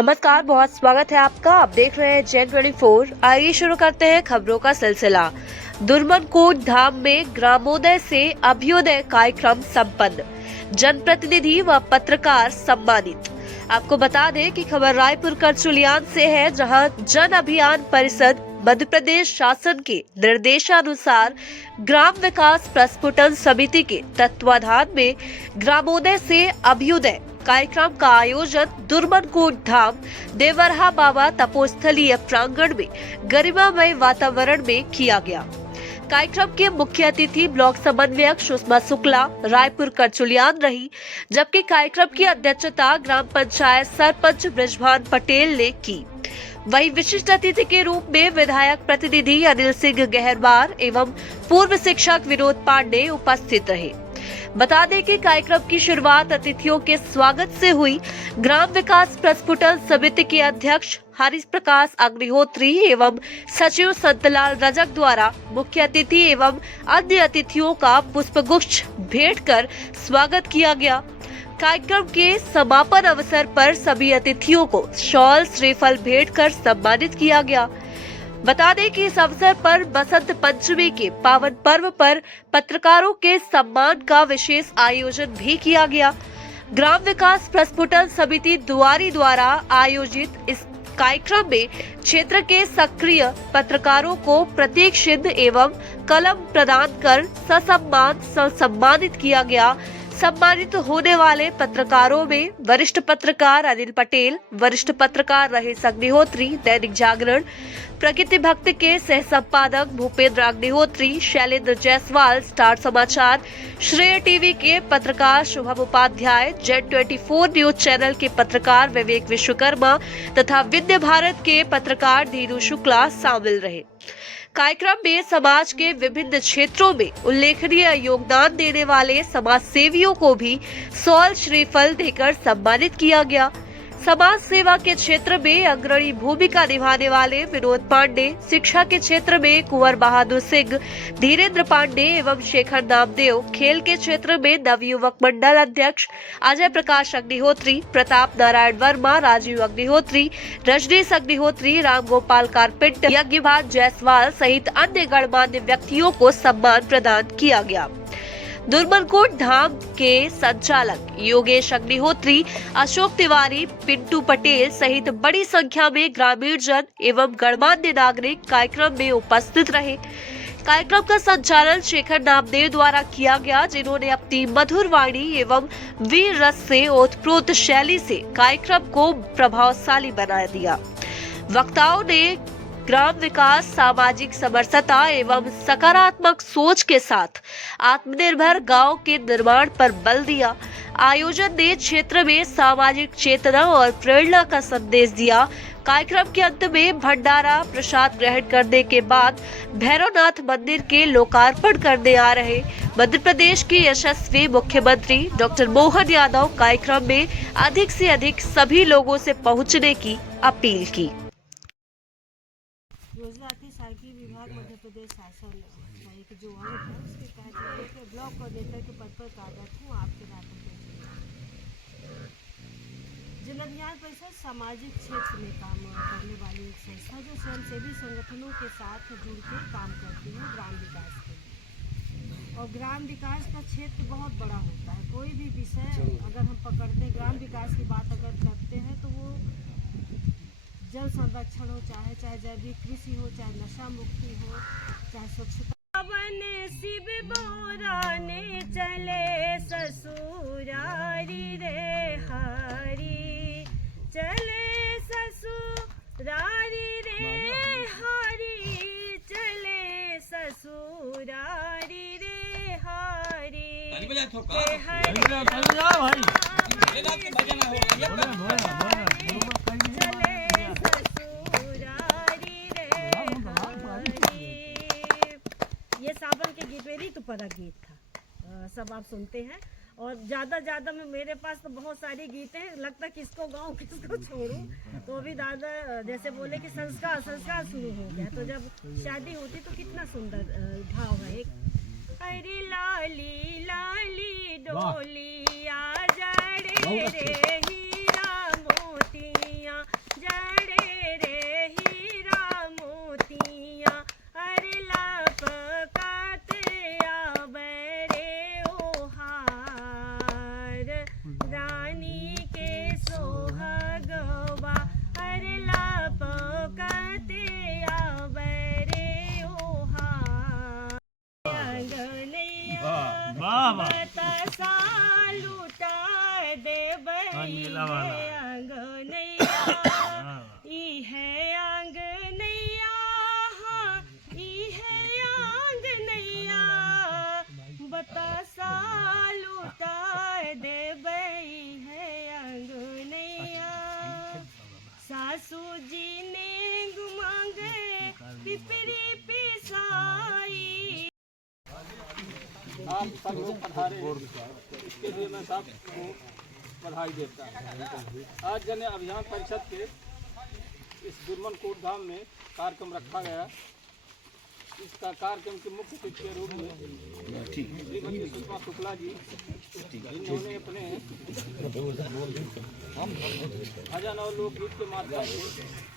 नमस्कार, बहुत स्वागत है आपका। आप देख रहे हैं Gen24। आइए शुरू करते हैं खबरों का सिलसिला। दुर्मनकोट धाम में ग्रामोदय से अभ्युदय कार्यक्रम संपन्न, जनप्रतिनिधि व पत्रकार सम्मानित। आपको बता दें कि खबर रायपुर करचुलियान से है, जहां जन अभियान परिषद मध्य प्रदेश शासन के निर्देशानुसार ग्राम विकास प्रस्फुटन समिति के तत्वाधान में ग्रामोदय से अभ्युदय कार्यक्रम का आयोजन दुर्मनकोट धाम देवरहा बाबा तपोस्थलीय प्रांगण में गरिमामय वातावरण में किया गया। कार्यक्रम के मुख्य अतिथि ब्लॉक समन्वयक सुषमा शुक्ला रायपुर करचुलियान रही, जबकि कार्यक्रम की अध्यक्षता ग्राम पंचायत सरपंच ब्रिजभान पटेल ने की। वहीं विशिष्ट अतिथि के रूप में विधायक प्रतिनिधि अनिल सिंह गहरवार एवं पूर्व शिक्षक विनोद पांडे उपस्थित रहे। बता दें कि कार्यक्रम की शुरुआत अतिथियों के स्वागत से हुई। ग्राम विकास प्रस्फुटन समिति के अध्यक्ष हरीश प्रकाश अग्निहोत्री एवं सचिव संतलाल रजक द्वारा मुख्य अतिथि एवं अन्य अतिथियों का पुष्पगुच्छ भेंट कर स्वागत किया गया। कार्यक्रम के समापन अवसर पर सभी अतिथियों को शॉल श्रीफल भेंट कर सम्मानित किया गया। बता दें कि इस अवसर पर बसंत पंचमी के पावन पर्व पर पत्रकारों के सम्मान का विशेष आयोजन भी किया गया। ग्राम विकास प्रस्फुटन समिति दुआरी द्वारा आयोजित इस कार्यक्रम में क्षेत्र के सक्रिय पत्रकारों को प्रतीक चिन्ह एवं कलम प्रदान कर ससम्मान सम्मानित किया गया। सम्मानित होने वाले पत्रकारों में वरिष्ठ पत्रकार अनिल पटेल, वरिष्ठ पत्रकार रहीस अग्निहोत्री दैनिक जागरण, प्रकृति भक्त के सह संपादक भूपेंद्र अग्निहोत्री, शैलेंद्र जायसवाल स्टार समाचार, श्रेय टीवी के पत्रकार Shubham Upadhyay, Gen24 news channel के पत्रकार विवेक विश्वकर्मा तथा विद्या भारत के पत्रकार धीरू शुक्ला शामिल रहे। कार्यक्रम में समाज के विभिन्न क्षेत्रों में उल्लेखनीय योगदान देने वाले समाज सेवियों को भी शॉल श्रीफल देकर सम्मानित किया गया। समाज सेवा के क्षेत्र में अग्रणी भूमिका निभाने वाले विनोद पांडे, शिक्षा के क्षेत्र में कुंवर बहादुर सिंह, धीरेन्द्र पांडे एवं शेखर नामदेव, खेल के क्षेत्र में नवयुवक मंडल अध्यक्ष अजय प्रकाश अग्निहोत्री, प्रताप नारायण वर्मा, राजीव अग्निहोत्री, रजनीश अग्निहोत्री, राम गोपाल कारपेंटर, यज्ञभान जायसवाल सहित अन्य गणमान्य व्यक्तियों को सम्मान प्रदान किया गया। दुर्मनकोट धाम के संचालक योगेश अग्निहोत्री, अशोक तिवारी, पिंटू पटेल सहित बड़ी संख्या में ग्रामीण जन एवं गणमान्य नागरिक कार्यक्रम में उपस्थित रहे। कार्यक्रम का संचालन शेखर नामदेव द्वारा किया गया, जिन्होंने अपनी मधुर वाणी एवं वीर रस से ओतप्रोत शैली से कार्यक्रम को प्रभावशाली बना दिया। वक्ताओं ने ग्राम विकास, सामाजिक समरसता एवं सकारात्मक सोच के साथ आत्मनिर्भर गांव के निर्माण पर बल दिया। आयोजन ने क्षेत्र में सामाजिक चेतना और प्रेरणा का संदेश दिया। कार्यक्रम के अंत में भंडारा प्रसाद ग्रहण करने के बाद भैरवनाथ मंदिर के लोकार्पण करने आ रहे मध्य प्रदेश के यशस्वी मुख्यमंत्री डॉक्टर मोहन यादव कार्यक्रम में अधिक से अधिक सभी लोगों से पहुंचने की अपील की। योजना थी साइकिल विभाग मध्य प्रदेश शासन एक जो अंग है उसके तहत एक ब्लॉक कोऑर्डिनेटर के पद पर कार्यरत हूँ आपके रायपुर के। जन अभियान परिषद सामाजिक क्षेत्र में काम करने वाली एक संस्था जो स्वयंसेवी संगठनों के साथ जुड़ के काम करती है ग्राम विकास के लिए। और ग्राम विकास का क्षेत्र बहुत बड़ा होता है। कोई भी विषय अगर हम पकड़ते हैं, ग्राम विकास की बात अगर करते हैं तो वो जल संरक्षण हो, चाहे जैविक कृषि हो, चाहे नशा मुक्ति हो, चाहे स्वच्छता। वन शिव बोराने चले ससुरारी रे हरी, चले ससुरारी रे हरी, चले ससुरारी रे हरी। ये सावन के गीत मेरी तो परा गीत था, सब आप सुनते हैं। और ज़्यादा में मेरे पास तो बहुत सारी गीत हैं, लगता है किसको गाऊं किसको छोड़ूं। तो अभी दादा जैसे बोले कि संस्कार शुरू हो गया, तो जब शादी होती तो कितना सुंदर भाव है एक, अरे लाली लाली डोलिया जड़े रे हीरा मोतिया आप सब लोग पधारे, इसके लिए मैं सबको बधाई देता हूँ। आज जन अभियान परिषद के इस दुर्मन कोट धाम में कार्यक्रम रखा गया। इसका कार्यक्रम के मुख्य अतिथि के रूप में श्रीमती सुषमा शुक्ला जी, जिन्होंने अपने भजन और लोकगीत के माध्यम से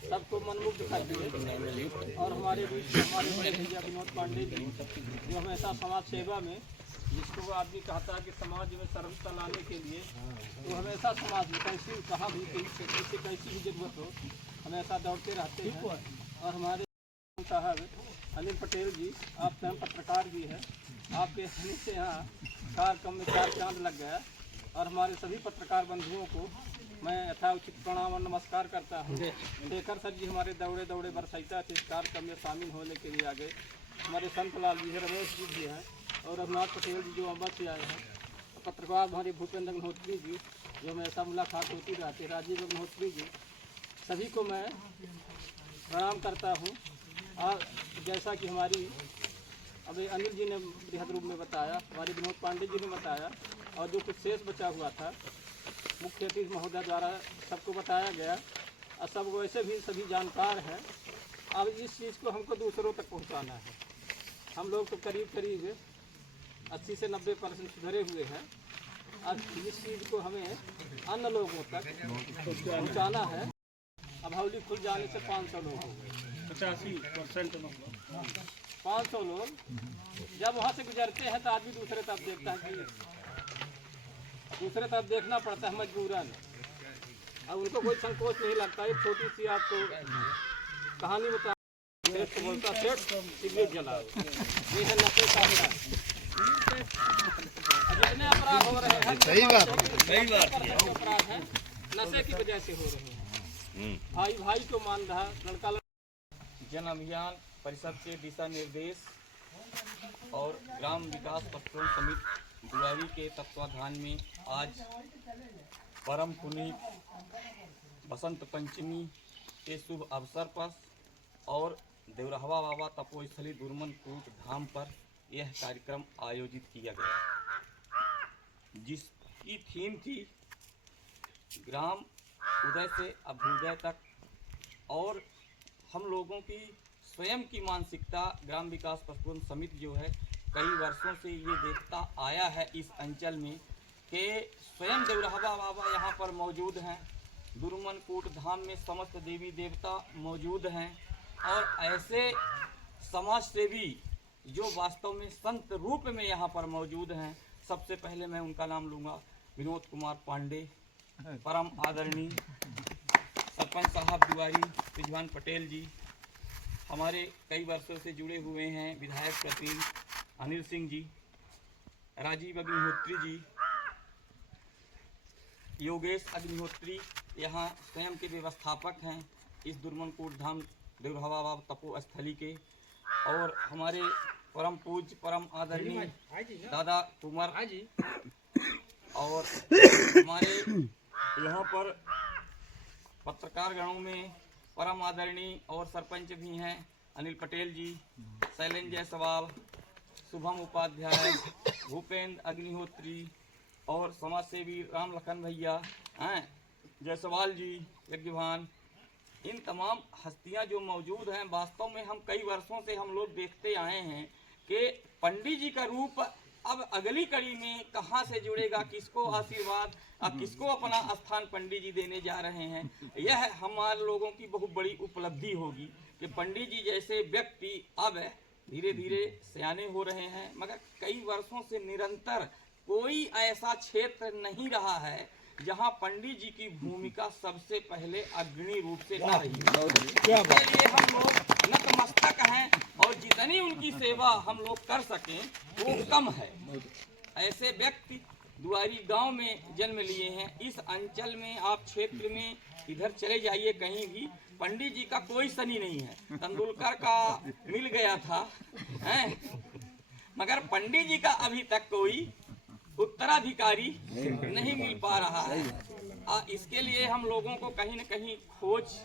सबको मनमुग्ध कर दिए। और हमारे बीच हमारे बड़े भैया विनोद पांडे जी, जो हमेशा समाज सेवा में, जिसको वो आदमी कहता है कि समाज में सर्वता लाने के लिए वो हमेशा समाज में कैसी कहाँ भी किसी कैसी भी जरूरत हो हमेशा दौड़ते रहते हैं। और हमारे साहब अनिल पटेल जी, आप स्वयं पत्रकार भी हैं, आपके आने से यहाँ कार्यक्रम में 4 चांद लग गया। और हमारे सभी पत्रकार बंधुओं को मैं यथाउचित प्रणाम और नमस्कार करता हूँ। शेखर सर जी हमारे दौड़े दौड़े बरसाइता थे, इस कार्यक्रम में शामिल होने के लिए आ गए। हमारे संतलाल जी है, रमेश जी भी हैं, और रघुनाथ पटेल जी जो अम्बा से आए हैं। पत्रकार हमारे भूपेंद्र अग्निहोत्री जी, जो हमेशा मुलाकात होती रहती है, राजीव अग्निहोत्री जी, सभी को मैं प्रणाम करता हूँ। और जैसा कि हमारी अभी अनिल जी ने बृहद रूप में बताया, हमारे विनोद पांडे जी ने बताया, और जो कुछ शेष बचा हुआ था मुख्य अतिथि महोदय द्वारा सबको बताया गया, और सब वैसे भी सभी जानकार हैं। अब इस चीज़ को हमको दूसरों तक पहुंचाना है। हम लोग तो करीब करीब 80 से 90% सुधरे हुए हैं। अब इस चीज़ को हमें अन्य लोगों तक पहुंचाना है। अब हौली खुल जाने से 500 लोग हो गए, 85% 500 लोग जब वहाँ से गुजरते हैं तो आदमी दूसरे तरफ देखता है कि दूसरे तरफ देखना पड़ता है मजबूरन। अब उनको कोई संकोच नहीं लगता। एक छोटी सी आपको कहानी बता, सेठ को बोलता, सेठ सिगरेट जलाओ, ये है नशे का अपराध। जितने अपराध हो रहे हैं सही बात अपराध है नशे की वजह से हो रहे हैं। भाई भाई को मान रहा, लड़का जन अभियान परिषद के दिशा निर्देश और ग्राम विकास पटक्रम समिति दुआरी के तत्वाधान में आज परम पुनीत बसंत पंचमी के शुभ अवसर पर और देवरहवा बाबा तपोस्थली दुर्मन कूट धाम पर यह कार्यक्रम आयोजित किया गया, जिसकी थीम थी ग्राम उदय से अभ्युदय तक। और हम लोगों की स्वयं की मानसिकता ग्राम विकास पटक्रम समिति जो है कई वर्षों से ये देखता आया है इस अंचल में कि स्वयं देवरहवा बाबा यहाँ पर मौजूद हैं, दुर्मन कोट धाम में समस्त देवी देवता मौजूद हैं, और ऐसे समाज सेवी जो वास्तव में संत रूप में यहाँ पर मौजूद हैं। सबसे पहले मैं उनका नाम लूँगा, विनोद कुमार पांडे, परम आदरणीय सरपंच साहब दुआरी रिजवान पटेल जी, हमारे कई वर्षों से जुड़े हुए हैं विधायक प्रतिनिधि अनिल सिंह जी, राजीव अग्निहोत्री जी, योगेश अग्निहोत्री यहाँ स्वयं के व्यवस्थापक हैं इस दुर्मन कोट धाम देवरहवा बाबा तपोस्थली के, और हमारे परम पूज्य परम आदरणीय दादा कुमार जी, और हमारे यहाँ पर पत्रकार गणों में परम आदरणीय और सरपंच भी हैं अनिल पटेल जी, शैलेंद्र जायसवाल, शुभम उपाध्याय, भूपेंद्र अग्निहोत्री, और समाज सेवी राम लखन भैया हैं, जायसवाल जी, यज्ञवान, इन तमाम हस्तियां जो मौजूद हैं। वास्तव में हम कई वर्षों से हम लोग देखते आए हैं कि पंडित जी का रूप अब अगली कड़ी में कहाँ से जुड़ेगा, किसको आशीर्वाद और किसको अपना स्थान पंडित जी देने जा रहे हैं। यह हमारे लोगों की बहुत बड़ी उपलब्धि होगी कि पंडित जी जैसे व्यक्ति अब धीरे धीरे सयाने हो रहे हैं, मगर कई वर्षों से निरंतर कोई ऐसा क्षेत्र नहीं रहा है जहां पंडित जी की भूमिका सबसे पहले अग्रणी रूप से न रही। इसके लिए हम लोग नतमस्तक हैं, और जितनी उनकी सेवा हम लोग कर सकें वो कम है। ऐसे व्यक्ति दुआरी गांव में जन्म लिए हैं। इस अंचल में आप क्षेत्र में इधर चले जाइए कहीं भी, पंडित जी का कोई सनी नहीं है। तेंदुलकर का मिल गया था हैं, मगर पंडित जी का अभी तक कोई उत्तराधिकारी नहीं मिल पा रहा है। इसके लिए हम लोगों को कहीं न कहीं खोज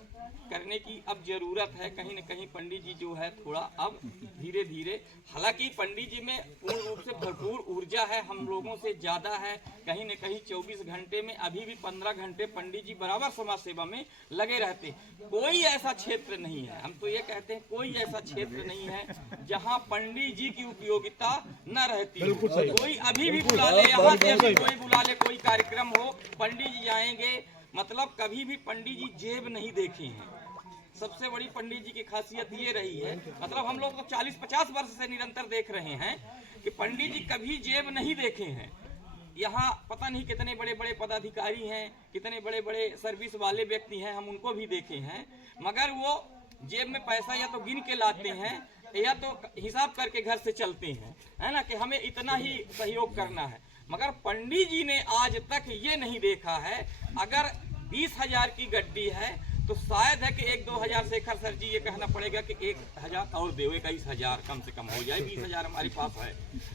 करने की अब जरूरत है। कहीं न कहीं पंडित जी जो है थोड़ा अब धीरे धीरे, हालांकि पंडित जी में पूर्ण रूप से भरपूर ऊर्जा है, हम लोगों से ज्यादा है। कहीं न कहीं 24 घंटे में अभी भी 15 घंटे पंडित जी बराबर समाज सेवा में लगे रहते। कोई ऐसा क्षेत्र नहीं है, हम तो ये कहते हैं कोई ऐसा क्षेत्र नहीं है जहाँ पंडित जी की उपयोगिता न रहती हो। कोई अभी भी बुला ले, यहाँ से अभी कोई बुला ले, कोई कार्यक्रम हो, पंडित जी जाएंगे। मतलब कभी भी पंडित जी जेब नहीं देखे हैं। सबसे बड़ी पंडित जी की खासियत ये रही है, मतलब हम लोग तो 40-50 वर्ष से निरंतर देख रहे हैं कि पंडित जी कभी जेब नहीं देखे हैं। यहाँ पता नहीं कितने बड़े बड़े पदाधिकारी हैं, कितने बड़े बड़े सर्विस वाले व्यक्ति हैं, हम उनको भी देखे हैं, मगर वो जेब में पैसा या तो गिन के लाते हैं या तो हिसाब करके घर से चलते हैं, है ना, कि हमें इतना ही सहयोग करना है। मगर पंडित जी ने आज तक ये नहीं देखा है, अगर 20,000 की गड्डी है तो शायद है कि 1-2 हजार शेखर सर जी ये कहना पड़ेगा कि 1,000 और दे, 21,000 कम से कम हो जाए, 20,000 हमारे पास है,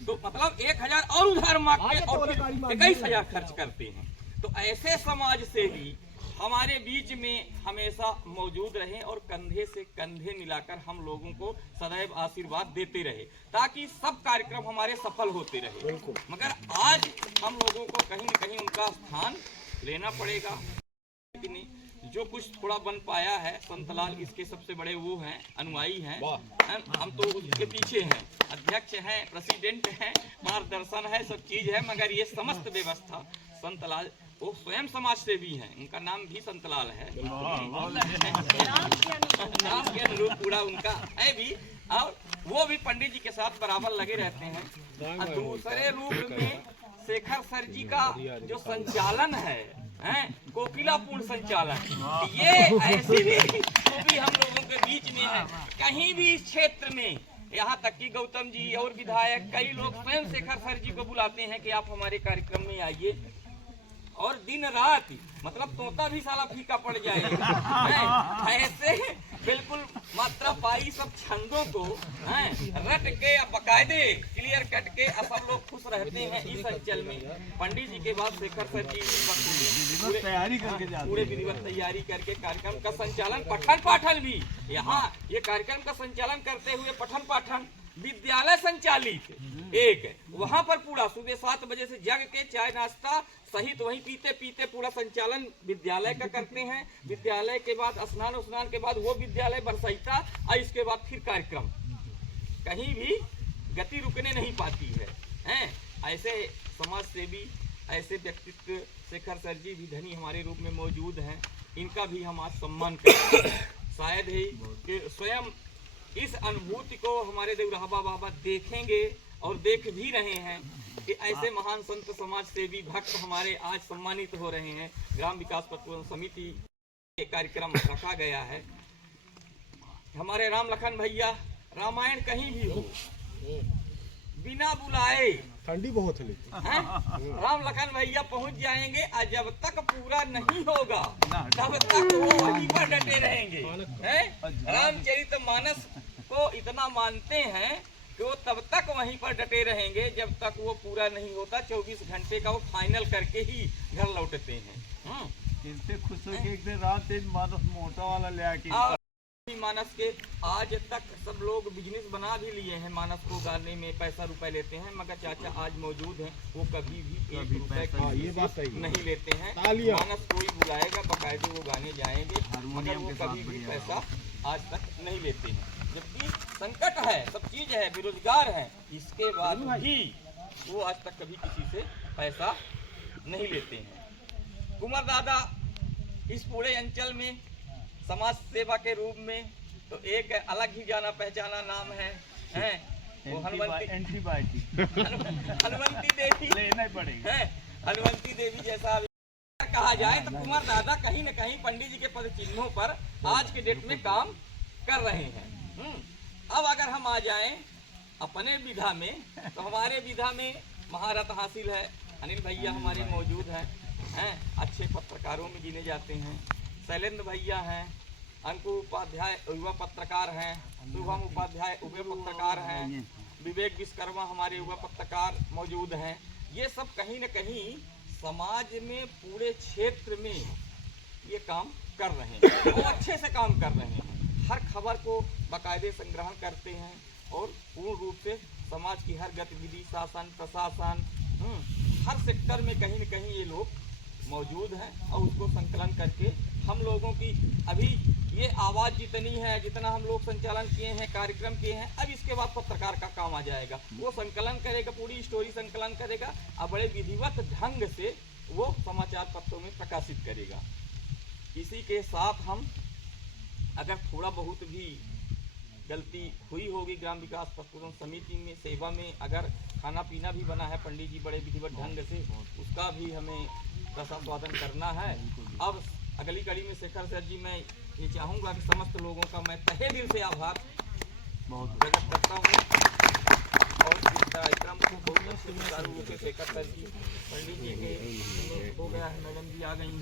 तो मतलब 1,000 और उधार मांग के और 21,000 खर्च करते हैं। तो ऐसे समाज से ही हमारे बीच में हमेशा मौजूद रहे और कंधे से कंधे मिलाकर हम लोगों को सदैव आशीर्वाद देते रहे, ताकि सब कार्यक्रम हमारे सफल होते रहे। मगर आज हम लोगों को कहीं न कहीं उनका स्थान लेना पड़ेगा। जो कुछ थोड़ा बन पाया है, संतलाल इसके सबसे बड़े वो हैं, अनुयायी हैं, हम तो उसके पीछे हैं, अध्यक्ष हैं, प्रेसिडेंट हैं, मार्गदर्शन है, सब चीज है। मगर ये समस्त व्यवस्था संतलाल वो स्वयं समाज सेवी हैं, उनका नाम भी संतलाल है, नाम के अनुरूप पूरा उनका है भी, और वो भी पंडित जी के साथ बराबर लगे रहते हैं। दूसरे रूप में शेखर सर जी का जो संचालन है, कोकिलापूर्ण संचालन, ये ऐसी भी हम लोगों के बीच में है। कहीं भी इस क्षेत्र में, यहाँ तक कि गौतम जी और विधायक कई लोग स्वयं शेखर सर जी को बुलाते हैं कि आप हमारे कार्यक्रम में आइए, और दिन रात मतलब तोता भी साला फीका पड़ जाएगा। ऐसे बिल्कुल मात्रा पाई सब छंदों को रट के बकायदे क्लियर कट के सब लोग खुश रहते हैं इस अंचल में। पंडित जी के बाद शेखर सर जी तैयारी करके पूरे विधिवत तैयारी करके कार्यक्रम का संचालन, पठन पाठन भी, यहाँ ये कार्यक्रम का संचालन करते हुए पठन पाठन विद्यालय संचालित एक, वहाँ पर पूरा सुबह 7 बजे से जग के चाय नाश्ता सहित वहीं पीते पीते पूरा संचालन विद्यालय का करते हैं। विद्यालय के बाद स्नान के बाद वो विद्यालय बरसैता, और इसके बाद फिर कार्यक्रम, कहीं भी गति रुकने नहीं पाती है। ऐसे समाज सेवी, ऐसे व्यक्तित्व शेखर सर जी भी धनी हमारे रूप में मौजूद हैं, इनका भी हम आज सम्मान करते हैं। शायद ही कि स्वयं इस अनुभूति को हमारे देवराहा बाबा देखेंगे और देख भी रहे हैं कि ऐसे महान संत समाज सेवी भक्त हमारे आज सम्मानित हो रहे हैं। ग्राम विकास प्रबंधन समिति के कार्यक्रम रखा गया है। हमारे राम लखन भैया, रामायण कहीं भी हो, बिना बुलाए, ठंडी बहुत है राम लखन भैया पहुंच जाएंगे, और जब तक पूरा नहीं होगा तब तक वो वहीं पर डटे रहेंगे। रामचरितमानस को इतना मानते हैं कि वो तब तक वहीं पर डटे रहेंगे जब तक वो पूरा नहीं होता। 24 घंटे का वो फाइनल करके ही घर लौटते हैं। इनसे खुश हो के एक दिन रात एक मानस मोटा वाला ले आके मानस के आज तक सब लोग बिजनेस बना भी लिए हैं, मानस को गाने में पैसा रुपए लेते हैं, मगर चाचा आज मौजूद हैं, वो कभी भी 1 रुपए नहीं लेते हैं। मानस कोई बुलाएगा बकायदे वो गाने जाएंगे, मगर वो कभी भी पैसा आज तक नहीं लेते हैं। जबकि संकट है, सब चीज है, बेरोजगार है, इसके बाद भी वो आज तक कभी किसी से पैसा नहीं लेते हैं। कुमार दादा इस पूरे अंचल में समाज सेवा के रूप में तो एक अलग ही जाना पहचाना नाम है, वो हनुमंती देवी लेना पड़ेगा। हनुमंती देवी जैसा कहा जाए तो कुमार दादा कहीं न कहीं पंडित जी के पद चिन्हों पर आज के डेट में काम कर रहे हैं। अब अगर हम आ जाएं अपने विधा में, तो हमारे विधा में महारत हासिल है, अनिल भैया हमारे मौजूद हैं, अच्छे पत्रकारों में गिने जाते हैं। शैलेंद्र भैया हैं, अंकु उपाध्याय युवा पत्रकार हैं, शुभम उपाध्याय युवा पत्रकार हैं, विवेक विश्वकर्मा हमारे युवा पत्रकार मौजूद हैं। ये सब कहीं न कहीं समाज में पूरे क्षेत्र में ये काम कर रहे हैं और अच्छे से काम कर रहे हैं। हर खबर को बाकायदे संग्रहण करते हैं और पूर्ण रूप से समाज की हर गतिविधि, शासन, प्रशासन, हर सेक्टर में कहीं न कहीं ये लोग मौजूद हैं और उसको संकलन करके हम लोगों की अभी ये आवाज़ जितनी है, जितना हम लोग संचालन किए हैं, कार्यक्रम किए हैं, अब इसके बाद पत्रकार का काम आ जाएगा। वो संकलन करेगा, पूरी स्टोरी संकलन करेगा और बड़े विधिवत ढंग से वो समाचार पत्रों में प्रकाशित करेगा। इसी के साथ हम अगर थोड़ा बहुत भी गलती हुई होगी ग्राम विकास प्रबंधन समिति में सेवा में, अगर खाना पीना भी बना है पंडित जी बड़े विधिवत ढंग से, उसका भी हमें रसास्वादन करना है। अब अगली कड़ी में शेखर सर जी मैं ये चाहूँगा कि समस्त लोगों का मैं तहे दिल से आभार प्रकट करता हूँ और इस कार्यक्रम को बहुत अच्छे सुचारू रूप से शेखर सर जी, पंडित जी के हो गया है, मैडम जी आ गई।